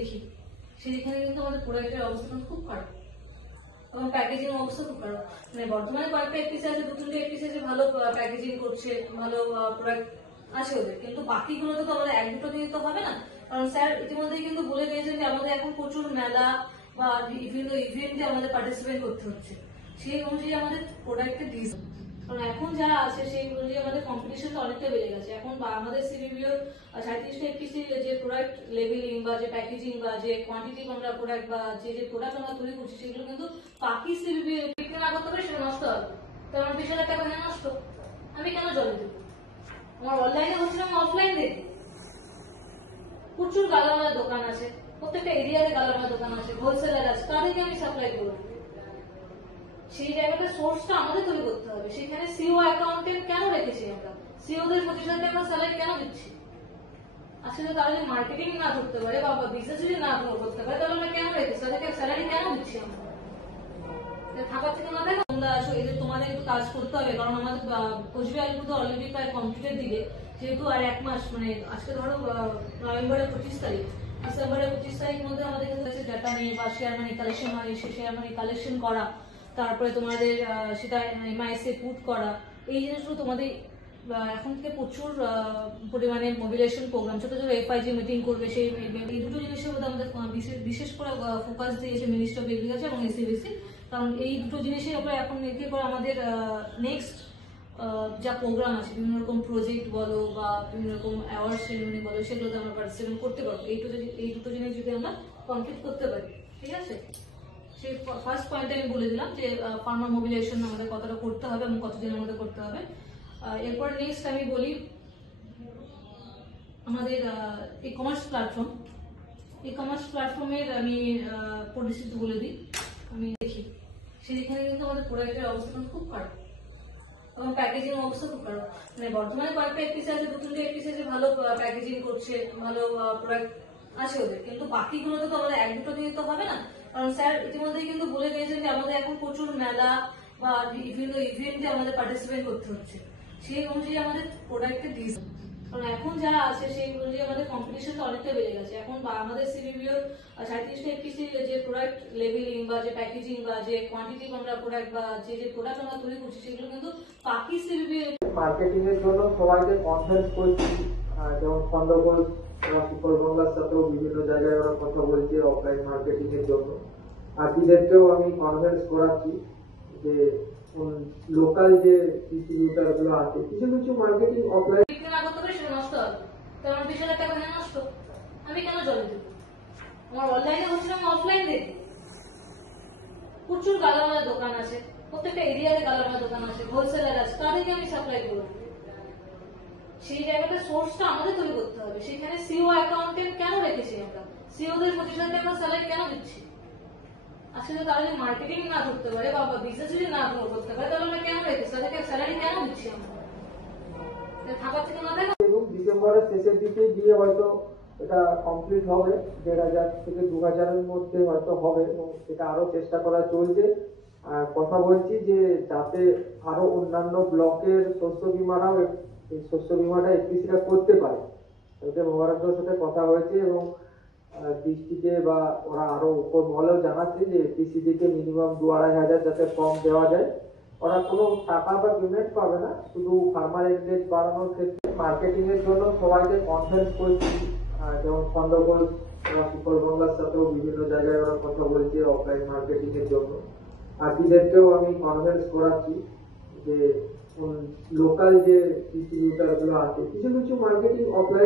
দেখি সেখানে কিন্তু আমাদের প্রোডাক্টের অবস্থান খুব খারাপ এবং প্যাকেজিং অবস্থা খুব খারাপ। মানে বর্তমানে কয়েকটা এপিসি আছে, 2-3টে এপিসি আছে ভালো প্যাকেজিং করছে, ভালো প্রোডাক্ট আছে ওদের, কিন্তু বাকিগুলোতে তো আমাদের 1-2টো দিয়ে তো হবে না। কারণ স্যার ইতিমধ্যেই কিন্তু বলে দিয়েছেন যে আমাদের এখন প্রচুর মেলা বা বিভিন্ন ইভেন্টে আমাদের পার্টিসিপেট করতে হচ্ছে, সেই অনুযায়ী আমাদের প্রোডাক্টের ডিস, কারণ এখন যারা আছে সেই অনুযায়ী আমাদের কম্পিটিশনটা অনেকটা বেড়ে গেছে। এখন আমাদের সিবিবিওর 37টা এপিসি যে প্রোডাক্ট লেভেলিং বা যে প্যাকেজিং বা যে কোয়ান্টিটি আমরা প্রোডাক্ট বা যে প্রোডাক্ট আমরা তৈরি করছি সেগুলো কিন্তু বাকি সিবিবিও বিক্রি না করতে পারে, সেটা নষ্ট হবে। তো আমার 20,000 টাকা নিয়ে নষ্ট, আমি কেন জলে দেবো? আমার অনলাইনে হচ্ছে, আমি অফলাইন দেখি। প্রচুর গালামালের দোকান আছে, প্রত্যেকটা এরিয়াতে গালামালের দোকান আছে, হোলসেলার আছে, তাদেরকে আমি সাপ্লাই করবো। সেই জায়গাটা সোর্সটা আমাদের তৈরি করতে হবে। সেখানে সিও অ্যাকাউন্টেন্ট কেন রেখেছি আমরা? সিওদের 25,000 টাকা স্যালারি কেন দিচ্ছি? আসলে তারা যদি মার্কেটিং না করতে পারে বা বিজনেস যদি না করতে পারে, তাহলে আমরা কেন রেখেছি? তাদেরকে স্যালারি কেন দিচ্ছি আমরা? থাকার থেকে না দেখো তোমরা আসো, এদের তোমাদের একটু কাজ করতে হবে, কারণ আমাদের কোচবিহার তো অলরেডি প্রায় কমপ্লিটের দিকে, যেহেতু আর 1 মাস, মানে আজকে ধরো নভেম্বরের 25 তারিখ, ডিসেম্বরের 25 তারিখ মধ্যে আমাদের কাছে ডাটা নিয়ে বা শেয়ার মানি কালেকশন হয়, সেই শেয়ার মানি কালেকশন করা, তারপরে তোমাদের সেটা এমআইএসএ পুট করা, এই জিনিসগুলো তোমাদের এখন থেকে প্রচুর পরিমাণে মোবিলাইজেশন প্রোগ্রাম, ছোট ছোট এফআইজি মিটিং করবে। সেই এই দুটো জিনিসের মধ্যে আমাদের বিশেষ করে ফোকাস দিয়েছে মিনিস্ট্রি অফ এগ্রিকালচার এবং এসিবিসি, কারণ এই দুটো জিনিসই আমরা এখন এগিয়ে করে আমাদের নেক্সট যা প্রোগ্রাম আছে, বিভিন্ন রকম প্রজেক্ট বলো বা বিভিন্ন রকম অ্যাওয়ার্ড সেরেমনি বলো, সেগুলোতে আমরা পার্টিসিপেট করতে পারবো। এই দুটো জিনিস যদি আমরা কমপ্লিট করতে পারি, ঠিক আছে। সেই ফার্স্ট পয়েন্টে আমি বলে দিলাম যে ফার্মার মোবিলাইজেশন আমাদের কতটা করতে হবে এবং কতদিনের মধ্যে করতে হবে। এরপর নেক্সট আমি বলি আমাদের ই কমার্স প্ল্যাটফর্মের আমি পরিস্থিতি বলে দিই। আমি দেখি সেখানে কিন্তু আমাদের প্রোডাক্টের অবস্থান খুব খারাপ এবং প্যাকেজিং অবস্থা খুব খারাপ। মানে বর্তমানে কয়েকটা এপিসি আছে, 2-3টে এপিসি আছে ভালো প্যাকেজিং করছে, ভালো প্রোডাক্ট আছে ওদের, কিন্তু বাকিগুলোতে তো আমাদের 1-2টো দিয়ে তো হবে না। কারণ স্যার ইতিমধ্যেই কিন্তু বলে দিয়েছেন যে আমাদের এখন প্রচুর মেলা বা বিভিন্ন ইভেন্টে আমাদের পার্টিসিপেট করতে হচ্ছে, সেই অনুযায়ী আমাদের প্রোডাক্টের ডিস, কারণ এখন যারা আছে সেই অনুযায়ী আমাদের কম্পিটিশনটা অনেকটা বেড়ে গেছে। এখন আমাদের সিবিবিওর 37টা এপিসি যে প্রোডাক্ট লেভেলিং বা যে প্যাকেজিং বা যে কোয়ান্টিটি আমরা প্রোডাক্ট বা যে প্রোডাক্ট আমরা তৈরি করছি সেগুলো কিন্তু বাকি সিবিবিও মার্কেটিং এর জন্য সবাইকে কনফারেন্স করছি, যেমন খন্ডগোল বা সুপার বাংলার সাথেও বিভিন্ন জায়গায় ওরা কথা বলছে অফলাইন মার্কেটিং এর জন্য। আরটিদেরকেও আমি কনফারেন্স করাচ্ছি যে লোকাল যে ডিস্ট্রিবিউটার গুলো আছে, কিছু কিছু মার্কেটিং অফলাইন বিক্রি না করতে পারে, সেটা নষ্ট হবে। তো আমার 20,000 টাকা নিয়ে নষ্ট, আমি কেন জলে দেবো? আমার অনলাইনে হচ্ছে, আমি অফলাইন দেখি। প্রচুর গালামালের দোকান আছে, প্রত্যেকটা এরিয়াতে গালামালের দোকান আছে, হোলসেলার আছে, তাদেরকে আমি সাপ্লাই করবো। সেই জায়গাটা সোর্সটা আমাদের তৈরি করতে হবে। সেখানে সিও অ্যাকাউন্টেন্ট কেন রেখেছি আমরা? সিওদের 25,000 টাকা স্যালারি কেন দিচ্ছি? আসলে তারা যদি মার্কেটিং না করতে পারে বা বিজনেস যদি না করতে পারে, তাহলে আমরা কেন রেখেছি? তাদেরকে স্যালারি কেন দিচ্ছি আমরা? থাকার থেকে না দেখো। এবং ডিসেম্বরের শেষের দিকে গিয়ে হয়তো এটা কমপ্লিট হবে, 1,500 থেকে 2,000 এর মধ্যে হয়তো হবে, এবং এটা আরো চেষ্টা করা চলছে। কথা বলছি যে যাতে আরো অন্যান্য ব্লকের শস্য বিমারাও এই শস্য বিমাটা এপিসিটা করতে পারে। এতে মহারাষ্ট্রের সাথে কথা হয়েছে এবং ডিস্ট্রিক্টে বা ওরা আরো উপর মহলেও জানাচ্ছে যে এপিসি থেকে মিনিমাম 2-2,500 যাতে কম দেওয়া যায়। ওরা কোনো টাকা বা পেমেন্ট পাবে না, শুধু ফার্মার এনগেজ বাড়ানোর ক্ষেত্রে মার্কেটিং এর জন্য সবাইকে কনফারেন্স করছি, যেমন খন্ডগোল বা সুপার বাংলার সাথেও বিভিন্ন জায়গায় ওরা কথা বলছে অফলাইন মার্কেটিং এর জন্য। আরটিদেরকেও আমি কনফারেন্স করাচ্ছি যে লোকাল যে ডিস্ট্রিবিউটার গুলো আছে, কিছু কিছু মার্কেটিং অফলাইন